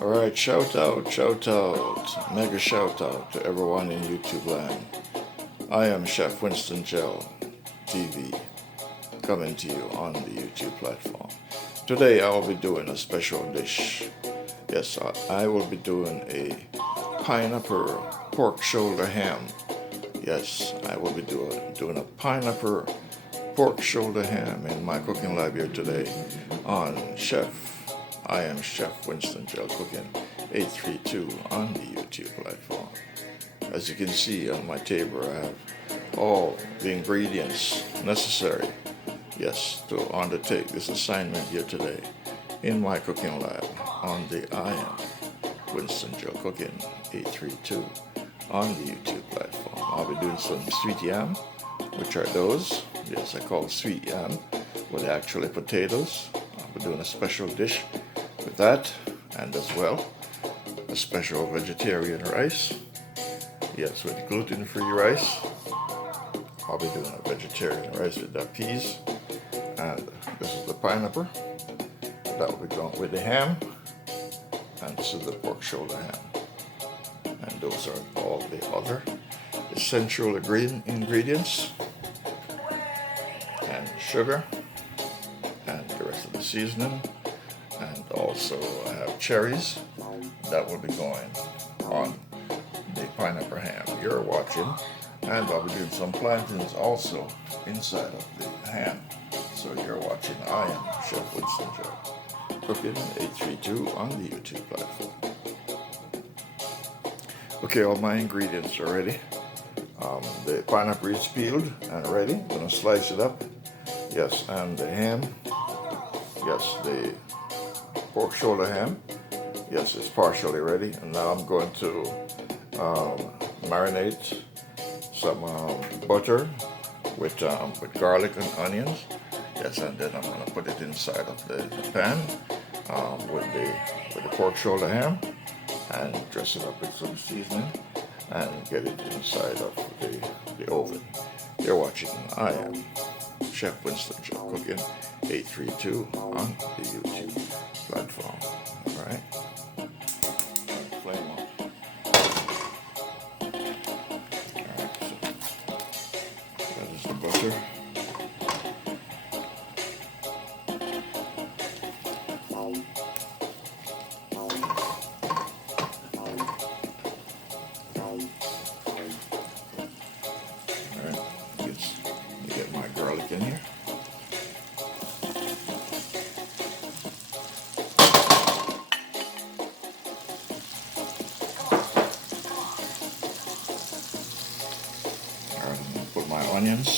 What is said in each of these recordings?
Alright, mega shout out to everyone in YouTube land. I am Chef WinstonGeL TV, coming to you on the YouTube platform. Today I will be doing a special dish. Yes, I will be doing a pineapple pork shoulder ham. Yes, I will be doing a pineapple pork shoulder ham in my cooking lab here today on I am Chef WinstonGeL Cooking 832 on the YouTube platform. As you can see on my table, I have all the ingredients necessary, yes, to undertake this assignment here today in my cooking lab on the I am WinstonGeL Cooking 832 on the YouTube platform. I'll be doing some sweet yam, which are those, yes, I call sweet yam, but they're actually potatoes. I'll be doing a special dish with that, and as well a special vegetarian rice, yes, with gluten-free rice. I'll be doing a vegetarian rice with the peas, and this is the pineapple that will be going with the ham, and this is the pork shoulder ham, and those are all the other essential ingredients, and sugar, and the rest of the seasoning. And also I have cherries that will be going on the pineapple ham you're watching, and I'll be doing some plantains also inside of the ham. So you're watching I am Chef WinstonGeL Cooking 832 on the YouTube platform. Okay, all my ingredients are ready. The pineapple is peeled and ready. I'm gonna slice it up. Yes, and the ham. Yes, the pork shoulder ham. Yes, it's partially ready, and now I'm going to marinate some butter with garlic and onions. Yes, and then I'm going to put it inside of the pan with the pork shoulder ham, and dress it up with some seasoning and get it inside of the oven. You're watching I am Chef WinstonGeL Cooking 832 on the YouTube platform. Alright. Flame on. Alright, so that is the butter. Alright, get my garlic in here. Put my onions.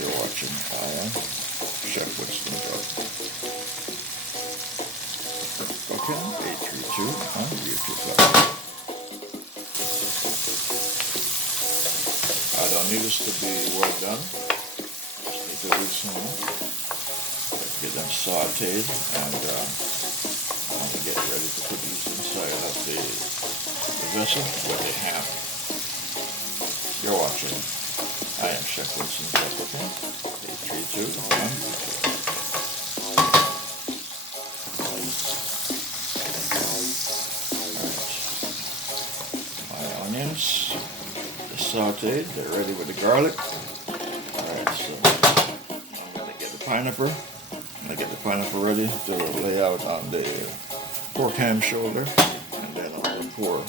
You're watching I am Chef WinstonGeL Cooking 832 on the YouTube platform. I don't need this to be well done. Just need to do some more. Get them sauteed, and I'm going to get ready to put these inside of the vessel with the ham. You're watching I am Chef WinstonGeL Cooking 832 on YouTube. Alright, my onions, they're sauteed, they're ready with the garlic. Alright, so I'm going to get the pineapple. I get the pineapple ready to lay out on the pork ham shoulder, and then I'm going to pour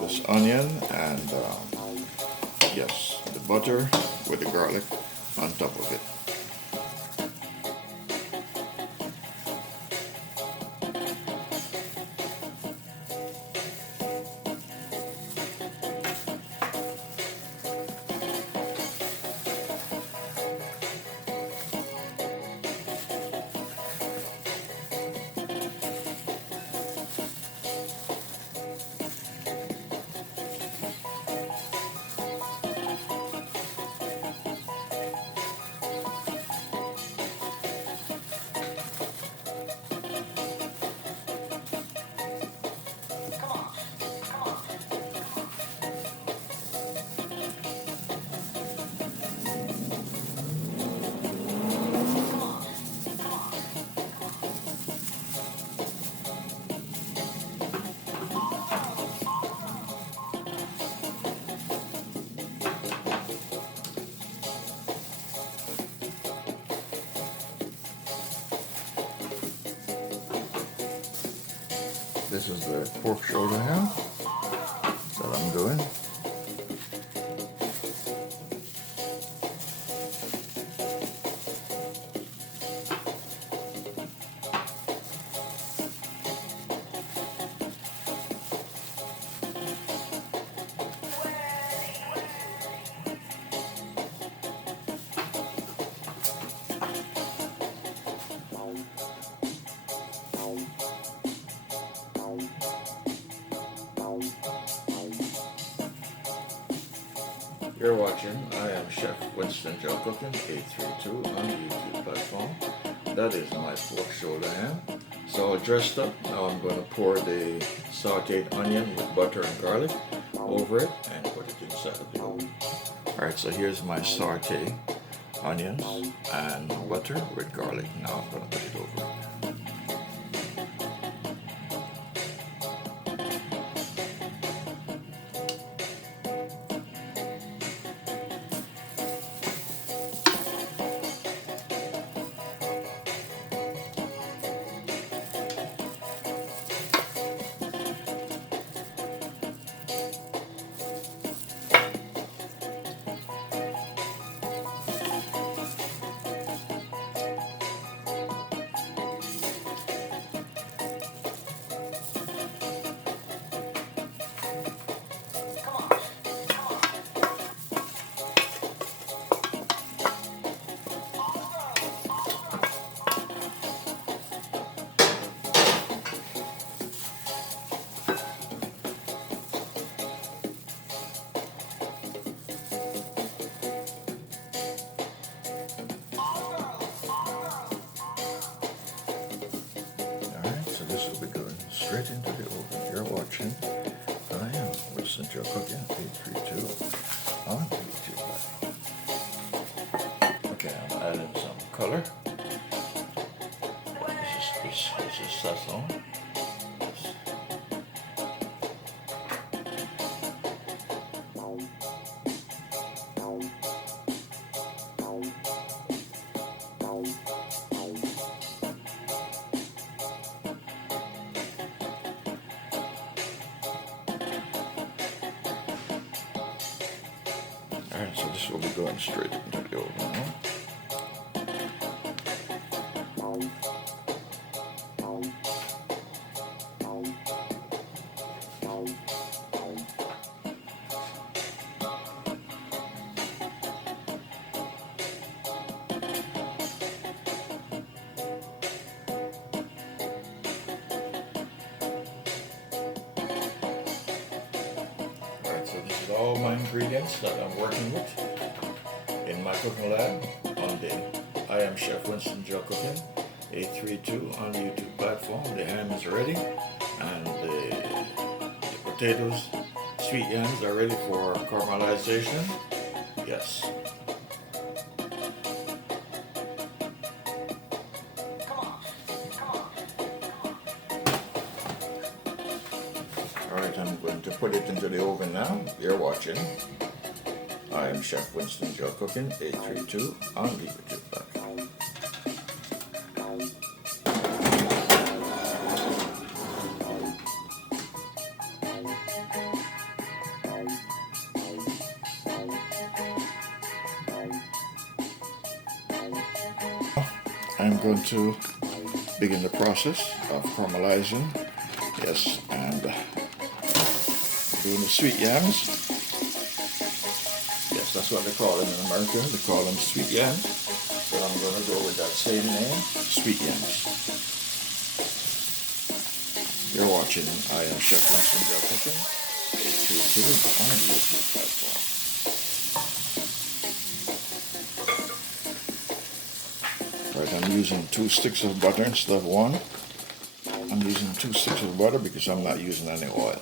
this onion and yes, the butter with the garlic on top of it. This is the pork shoulder ham that I'm doing. You're watching I Am Chef WinstonGeL Cooking 832 on the YouTube platform. That is my pork shoulder ham. So all dressed up. Now I'm going to pour the sauteed onion with butter and garlic over it and put it inside of the oven. Alright, so here's my sauteed onions and butter with garlic. Now I'm going to put it over it. This will be going straight into the oven. You're watching I Am WinstonGeL Cooking 832 on YouTube. Okay, I'm adding some color. This is sazon. Alright, so this will be going straight into the oven now. So this is all my ingredients that I'm working with in my cooking lab on the I Am Chef WinstonGeL Cooking 832 on the YouTube platform. The ham is ready and the potatoes, sweet yams are ready for caramelization. Yes. Alright, I'm going to put it into the oven now. You're watching I Am Chef WinstonGeL Cooking 832 on the YouTube platform. I'm going to begin the process of caramelizing. Yes, and doing the sweet yams. Yes, that's what they call them in America. They call them sweet yams. So I'm going to go with that same name, sweet yams. You're watching I Am Chef WinstonGeL Cooking 832 on the YouTube platform. Right, I'm using 2 sticks of butter instead of 1. I'm using 2 sticks of butter because I'm not using any oil.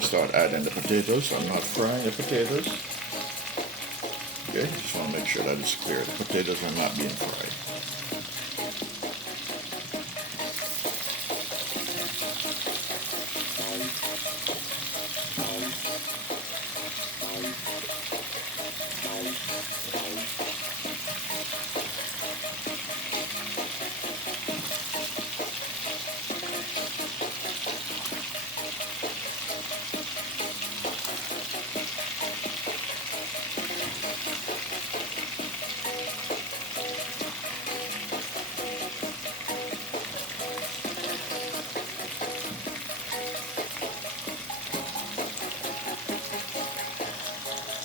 Start adding the potatoes. I'm not frying the potatoes. Okay, just want to make sure that it's clear. The potatoes are not being fried.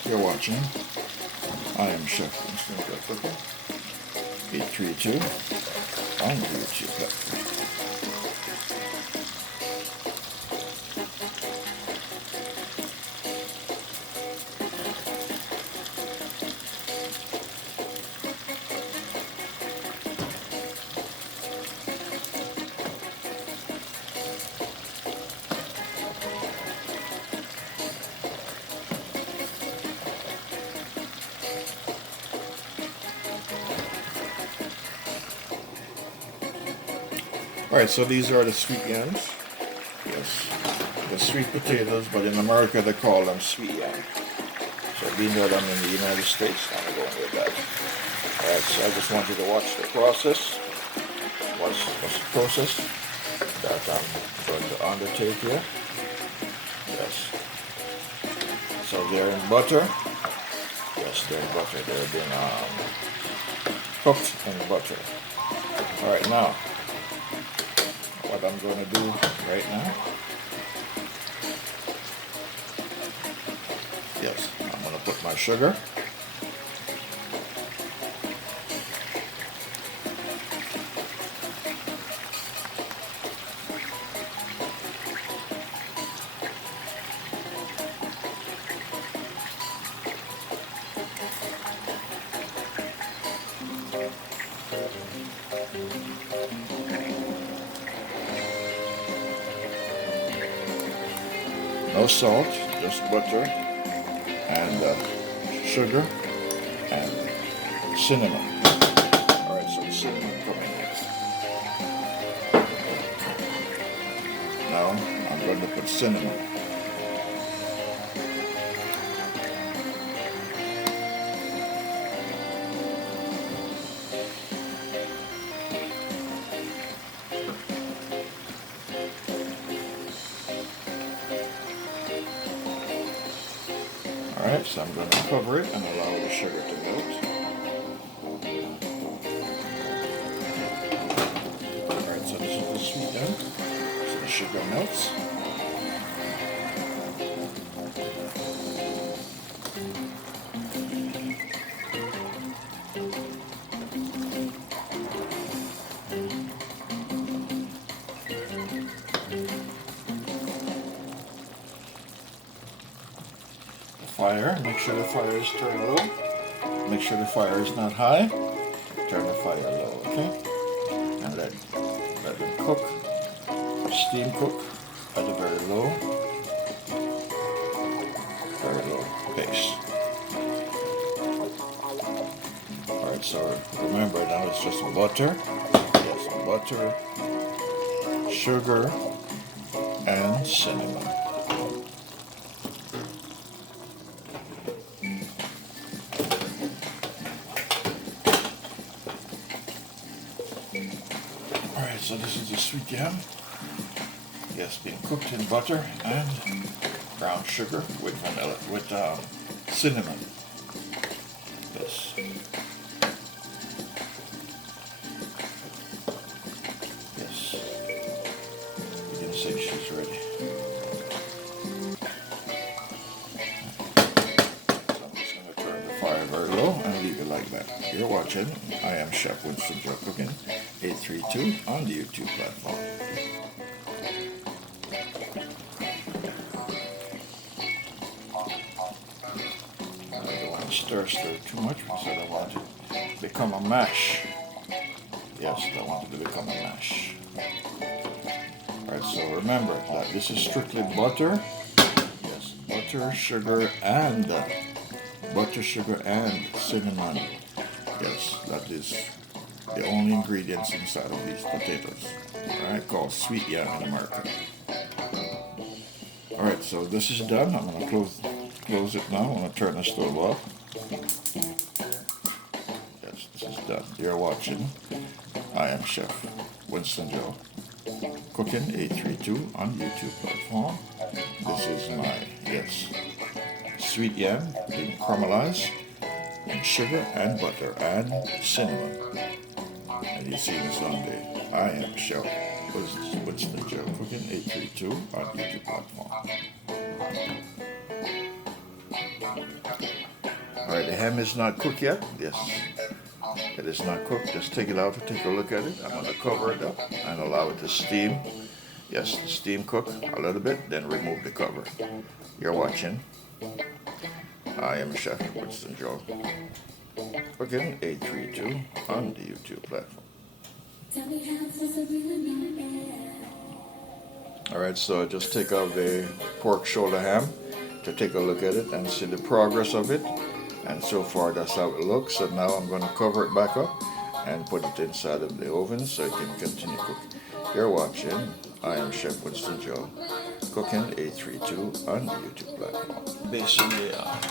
You're watching. I am Chef WinstonGeL Cooking 832 on the YouTube platform. Alright, so these are the sweet yams. Yes, the sweet potatoes, but in America they call them sweet yam. So being that I'm in the United States, I'm going with that. Alright, so I just want you to watch the process. What's the process that I'm going to undertake here. Yes. So they're in butter. Yes, they're in butter. They're being cooked in butter. Alright, now what I'm going to do right now, yes, I'm going to put my sugar. No salt, just butter and sugar and cinnamon. Alright, so the cinnamon coming next. Now I'm going to put cinnamon. Alright, so I'm going to cover it and allow the sugar to melt. Alright, so this is the sweet end. So the sugar melts. Fire, make sure the fire is turned low. Make sure the fire is not high. Turn the fire low, okay? And let them cook, steam cook at a very low pace. Alright, so remember now it's just butter. Yes, butter, sugar, and cinnamon. Alright, so this is the sweet yam. Yes, being cooked in butter and brown sugar with vanilla, with cinnamon. Yes. Yes. You can say she's ready. So I'm just going to turn the fire very low and leave it like that. You're watching. I am Chef WinstonGeL Cooking 832 on the YouTube platform. I don't want to stir too much because I don't want it to become a mash. Yes, I don't want it to become a mash. Alright, so remember that this is strictly butter. Yes, butter, sugar, and cinnamon. Yes, that is the only ingredients inside of these potatoes. Alright, called sweet yam in America. Alright, so this is done. I'm going to close it now. I'm going to turn the stove off. Yes, this is done. You're watching. I am Chef WinstonGeL Cooking 832 on YouTube platform. This is my, yes, sweet yam being caramelized in sugar and butter and cinnamon. And you see this on the I am Chef WinstonGeL Cooking 832 on YouTube platform. Alright, the ham is not cooked yet. Yes, it is not cooked. Just take it out and take a look at it. I'm going to cover it up and allow it to steam. Yes, steam cook a little bit, then remove the cover. You're watching. I am Chef WinstonGeL, cooking 832 on the YouTube platform. Alright, so I just take out the pork shoulder ham to take a look at it and see the progress of it. And so far that's how it looks. So now I'm going to cover it back up and put it inside of the oven so it can continue cooking. You're watching. I am Chef WinstonGeL, cooking 832 on the YouTube platform. Basting the yes.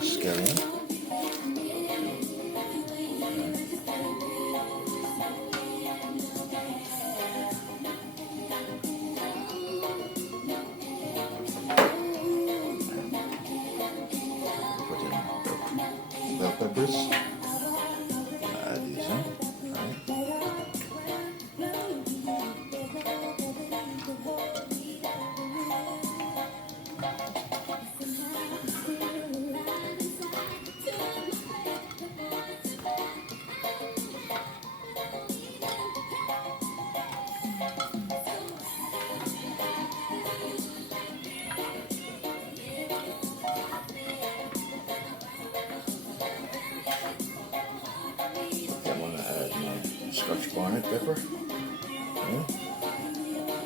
Scaling. Put in bell peppers. Add these in. Scotch bonnet pepper. Okay.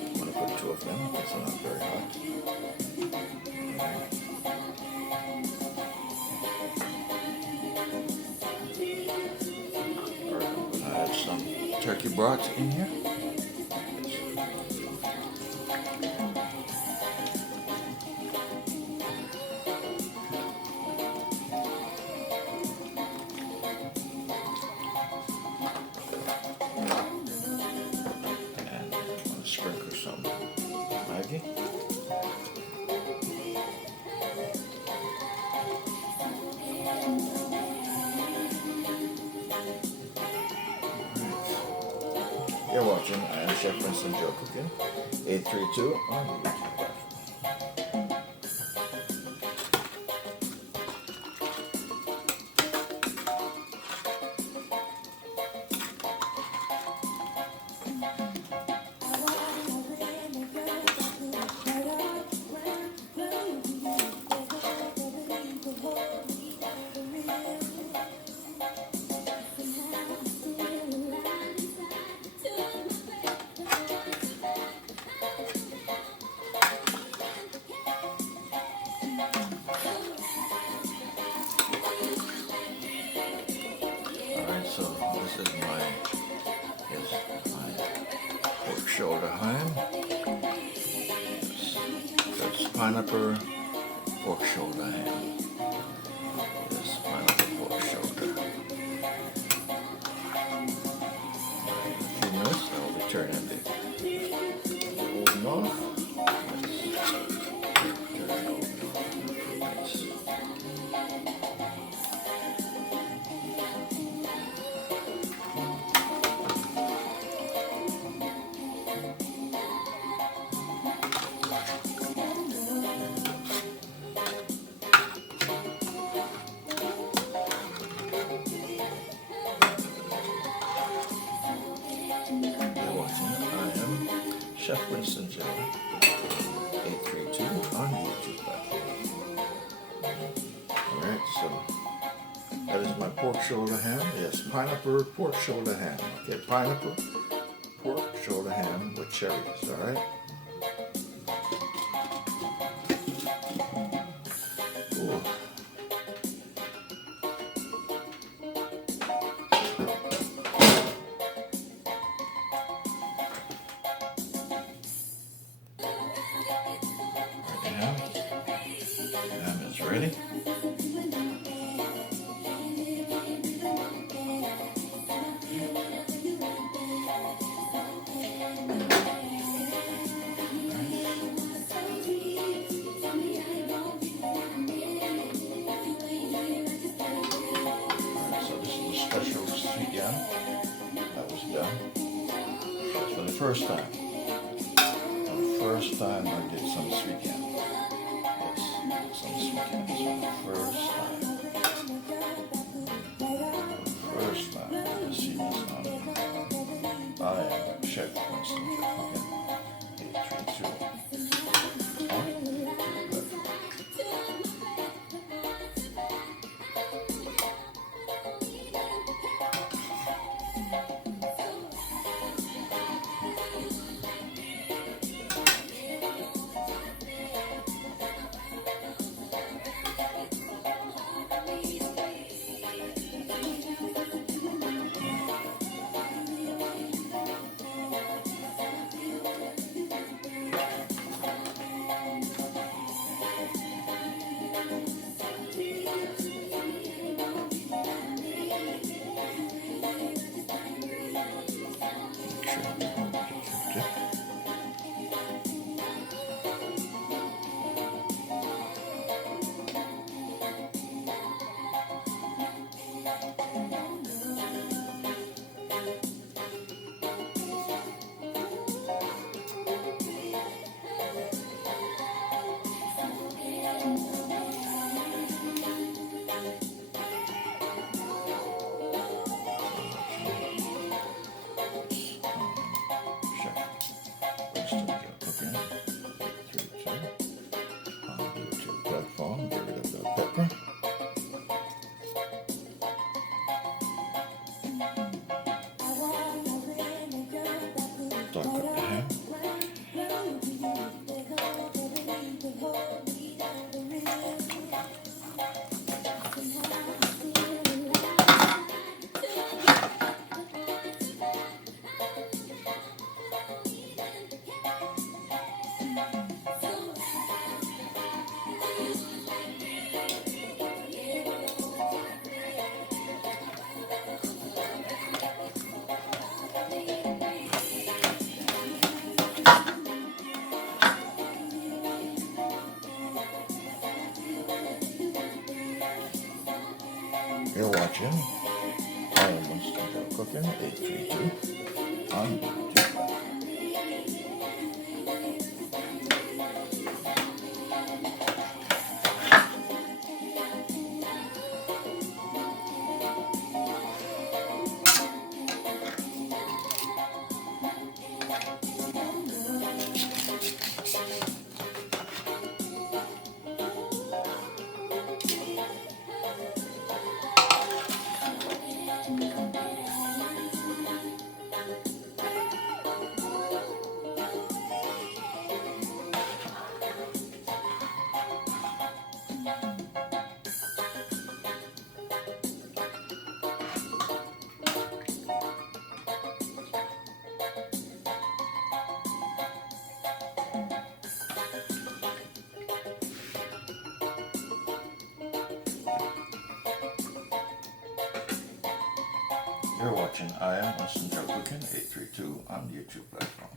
I'm going to put 2 of them because they're not very hot. Alright, I'm going to add some turkey broth in here. Sprinkle some Maggi. You're watching I am Chef WinstonGeL cooking 832 on the YouTube platform. So this is my pork shoulder ham. That's pineapple pork shoulder ham. This pineapple pork shoulder. In a few minutes I will be turning the oven off. Chef WinstonGeL 832 on the YouTube platform. Alright, so that is my pork shoulder ham. Yes, pineapple pork shoulder ham. Okay, pineapple pork shoulder ham with cherries, alright? Ooh. ready? Special sweet yam that was done. That's for the first time. For the first time I did some sweet yam. Yes, some sweet yam. For the first time. For the first time I see this on. I am Chef WinstonGeL TV. 832. Platform, get rid of the pepper. Dark up the ham. You're watching I am WinstonGeL Cooking 832 on YouTube. You're watching I am WinstonGeL Cooking 832 on the YouTube platform.